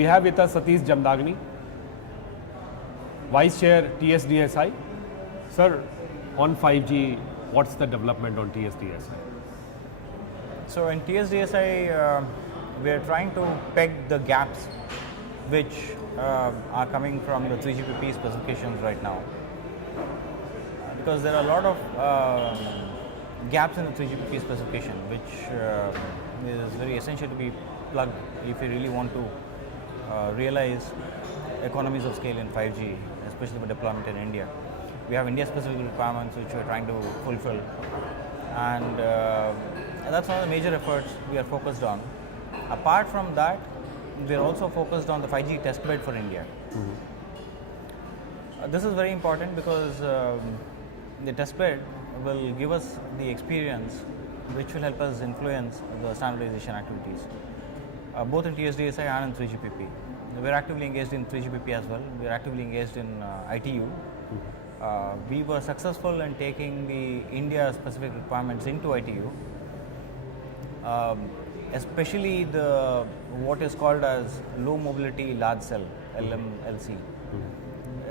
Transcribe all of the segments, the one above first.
We have with us Satish Jamadagni, Vice Chair TSDSI. Sir, on 5G, what's the development on TSDSI? So in TSDSI, we are trying to peg the gaps which are coming from the 3GPP specifications right now. Because there are a lot of gaps in the 3GPP specification which is very essential to be plugged if you really want to realize economies of scale in 5G, especially for deployment in India. We have India-specific requirements which we are trying to fulfill, and that's one of the major efforts we are focused on. Apart from that, we are also focused on the 5G testbed for India. This is very important because the testbed will give us the experience which will help us influence the standardization activities, both in TSDSI and in 3GPP. We are actively engaged in 3GPP as well. We are actively engaged in ITU. We were successful in taking the India-specific requirements into ITU, especially the what is called as low mobility large cell (LMLC).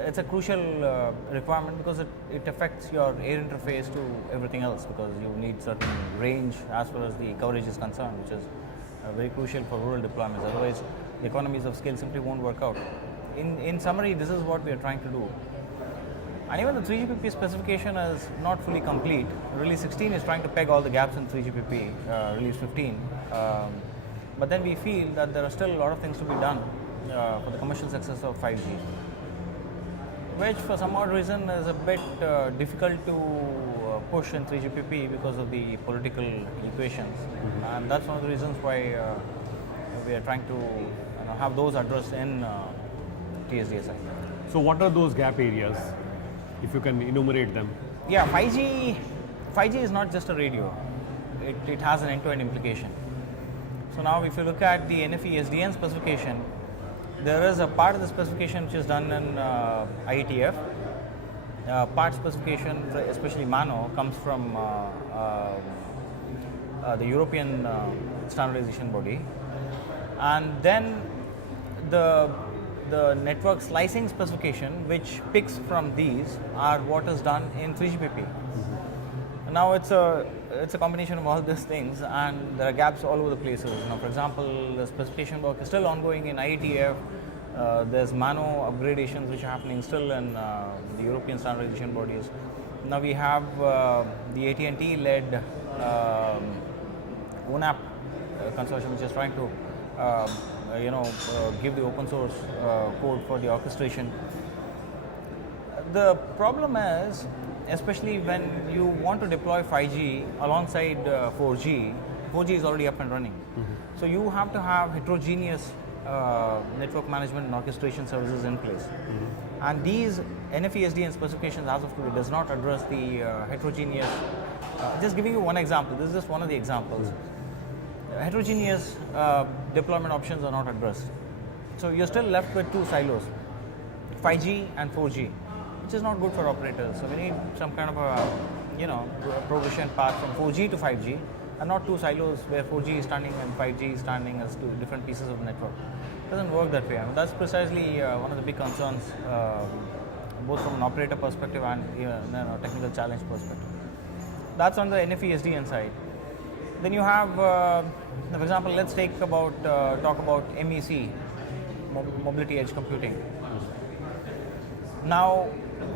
It's a crucial requirement because it affects your air interface to everything else, because you need certain range as far as the coverage is concerned, which is very crucial for rural deployments. Otherwise, the economies of scale simply won't work out. In summary, this is what we are trying to do. And even the 3GPP specification is not fully complete. Release 16 is trying to peg all the gaps in 3GPP, Release 15. But then we feel that there are still a lot of things to be done for the commercial success of 5G, which for some odd reason is a bit difficult to push in 3GPP because of the political equations. And that's one of the reasons why we are trying to have those addressed in TSDSI. So what are those gap areas, if you can enumerate them? Yeah, 5G is not just a radio. It has an end-to-end implication. So now if you look at the NFE SDN specification, there is a part of the specification which is done in IETF. Part specification, especially MANO, comes from the European standardization body. And then the network slicing specification, which picks from these, are what is done in 3GPP. Now it's a combination of all these things, and there are gaps all over the places. Now, for example, the specification work is still ongoing in IETF. There's MANO upgradations which are happening still in the European standardization bodies. Now we have the AT&T-led ONAP consortium, which is trying to give the open source code for the orchestration. The problem is, especially when you want to deploy 5G alongside 4G, 4G is already up and running. So you have to have heterogeneous network management and orchestration services in place. And these NFE SDN specifications as of today does not address the heterogeneous. Just giving you one example, this is just one of the examples. Heterogeneous deployment options are not addressed. So you're still left with two silos, 5G and 4G, which is not good for operators. So we need some kind of a progression path from 4G to 5G, and not two silos where 4G is standing and 5G is standing as two different pieces of network. It doesn't work that way. I mean, that's precisely one of the big concerns, both from an operator perspective and technical challenge perspective. That's on the NFE SDN side. Then you have, for example, let's talk about MEC, mobility edge computing. Now,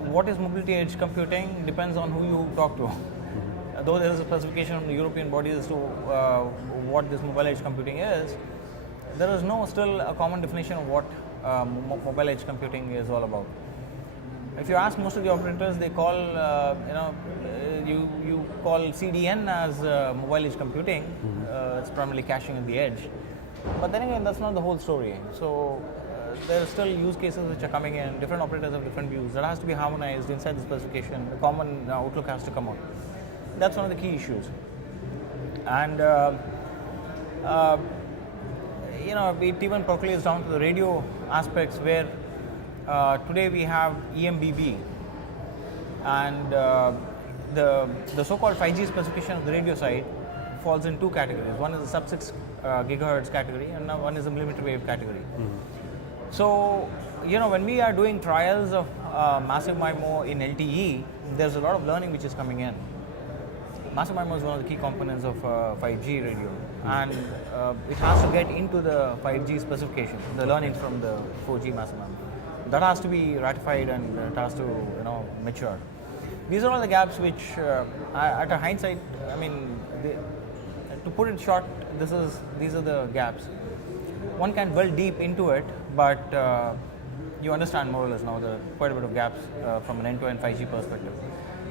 what is mobility edge computing depends on who you talk to. Though there is a specification from the European bodies as to what this mobile edge computing is, there is still a common definition of what mobile edge computing is all about. If you ask most of the operators, they call you call CDN as mobile edge computing. It's primarily caching at the edge, but then again, that's not the whole story. So there are still use cases which are coming in. Different operators have different views. That has to be harmonized inside the specification. A common outlook has to come out. That's one of the key issues. And it even percolates down to the radio aspects, where today we have EMBB, and the so-called 5G specification of the radio side falls in two categories. One is the sub-6 gigahertz category, and one is the millimeter wave category. So, when we are doing trials of massive MIMO in LTE, there's a lot of learning which is coming in. Massive MIMO is one of the key components of 5G radio, and it has to get into the 5G specification, the learnings from the 4G massive MIMO. That has to be ratified and it has to mature. These are all the gaps which, at a hindsight, to put it short, these are the gaps. One can delve deep into it, but you understand more or less now quite a bit of gaps from an end-to-end 5G perspective.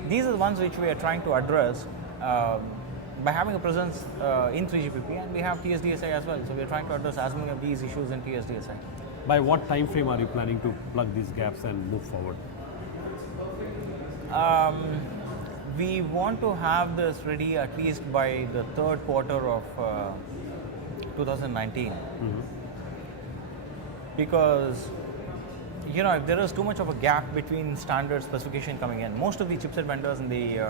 These are the ones which we are trying to address by having a presence in 3GPP, and we have TSDSI as well. So we are trying to address as many of these issues in TSDSI. By what time frame are you planning to plug these gaps and move forward? We want to have this ready at least by the third quarter of 2019. Because if there is too much of a gap between standard specification coming in, most of the chipset vendors and the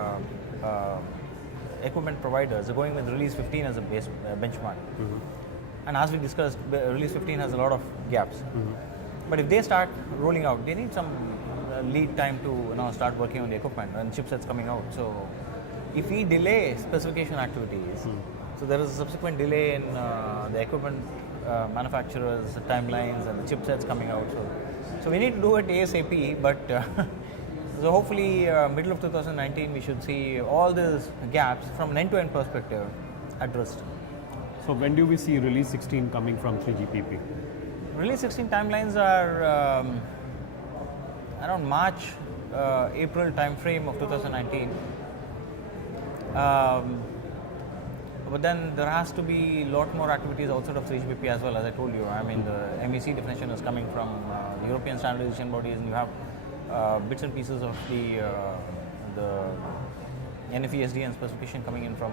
equipment providers are going with release 15 as a base benchmark. And as we discussed, release 15 has a lot of gaps. But if they start rolling out, they need some lead time to start working on the equipment and chipsets coming out. So if we delay specification activities, so there is a subsequent delay in the equipment manufacturers' timelines and the chipsets coming out. So we need to do it ASAP, but so hopefully middle of 2019 we should see all these gaps from an end-to-end perspective addressed. So when do we see release 16 coming from 3GPP? Release 16 timelines are around March, April time frame of 2019. But then there has to be a lot more activities outside of 3GPP as well, as I told you. The MEC definition is coming from the European standardization bodies, and you have bits and pieces of the NFE SDN specification coming in from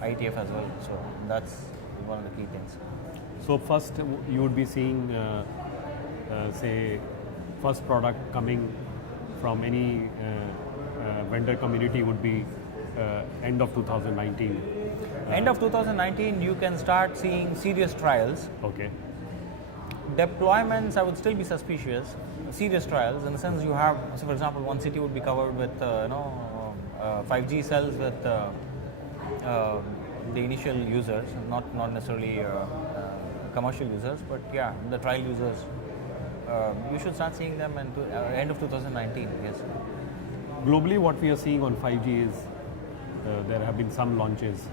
IETF as well. So that's one of the key things. So first you would be seeing, say, first product coming from any vendor community would be end of 2019. End of 2019, you can start seeing serious trials. Okay. Deployments, I would still be suspicious. Serious trials, in the sense you have, so for example, one city would be covered with 5G cells with the initial users, not necessarily commercial users, but yeah, the trial users. You should start seeing them in end of 2019. Yes. Globally, what we are seeing on 5G is there have been some launches,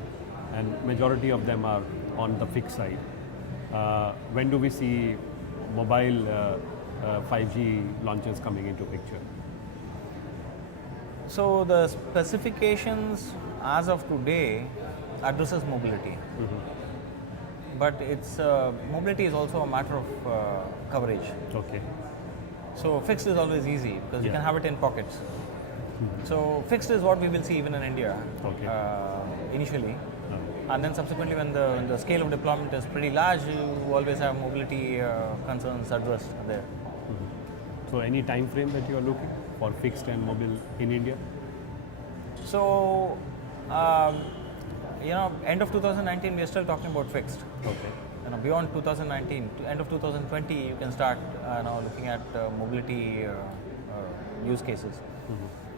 and majority of them are on the fixed side. When do we see mobile 5G launches coming into picture? So the specifications as of today addresses mobility, but it's mobility is also a matter of coverage. Okay. So fixed is always easy because you can have it in pockets. So fixed is what we will see even in India initially, and then subsequently when the scale of deployment is pretty large, you always have mobility concerns addressed there. So any time frame that you are looking for fixed and mobile in India? So end of 2019 we are still talking about fixed. Okay. Beyond 2019 to end of 2020 you can start looking at mobility use cases.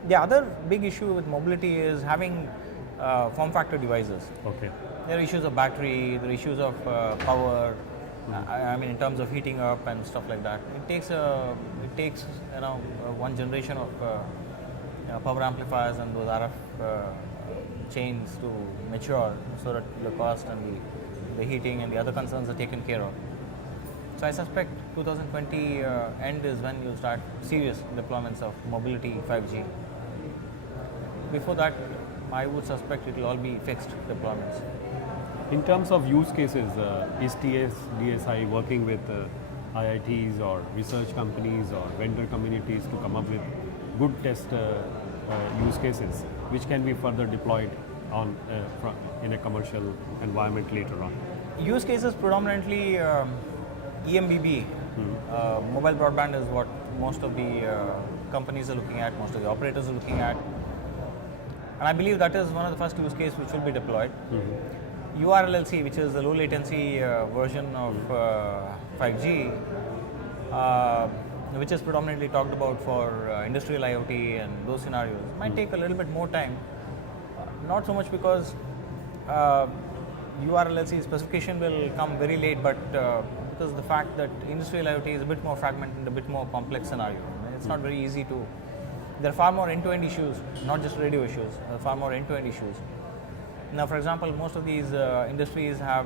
The other big issue with mobility is having form factor devices. Okay. There are issues of battery, there are issues of power. In terms of heating up and stuff like that. It takes one generation of power amplifiers and those RF chains to mature, so that the cost and the heating and the other concerns are taken care of. So I suspect 2020 end is when you start serious deployments of mobility 5G. Before that, I would suspect it will all be fixed deployments. In terms of use cases, is TSDSI working with IITs or research companies or vendor communities to come up with good test use cases which can be further deployed on in a commercial environment later on? Use cases predominantly EMBB, mobile broadband is what most of the companies are looking at, most of the operators are looking at. And I believe that is one of the first use cases which will be deployed. URLLC, which is the low latency version of 5G, which is predominantly talked about for industrial IoT and those scenarios, might take a little bit more time. Not so much because URLLC specification will come very late, but because the fact that industrial IoT is a bit more fragmented, a bit more complex scenario. It's not very easy to. There are far more end-to-end issues, not just radio issues. Far more end-to-end issues. Now, for example, most of these industries have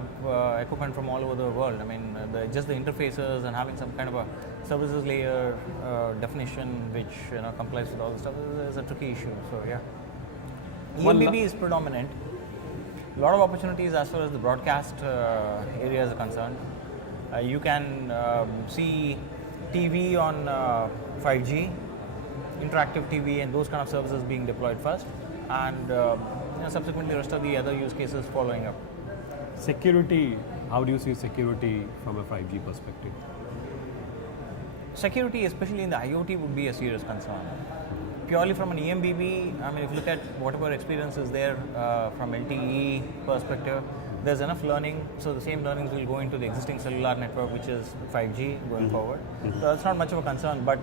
equipment from all over the world. I mean, just the interfaces and having some kind of a services layer definition which complies with all the stuff is a tricky issue. So, yeah. EMBB is predominant. A lot of opportunities as far as the broadcast areas are concerned. You can see TV on 5G, interactive TV, and those kind of services being deployed first, and subsequently the rest of the other use cases following up. Security, how do you see security from a 5G perspective? Security, especially in the IoT, would be a serious concern. Purely from an EMBB, I mean, if you look at whatever experience is there from LTE perspective, there's enough learning, so the same learnings will go into the existing cellular network, which is 5G going forward. So that's not much of a concern, but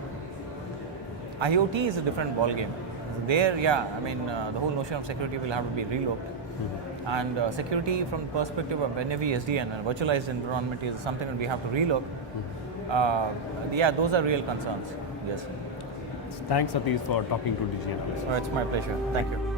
IoT is a different ballgame. There, yeah, I mean, the whole notion of security will have to be relooked. And security from the perspective of NAV-SDN and virtualized environment is something that we have to relook. Yeah, those are real concerns, yes. Thanks, Satish, for talking to DG Analyst. It's my pleasure. Thank you.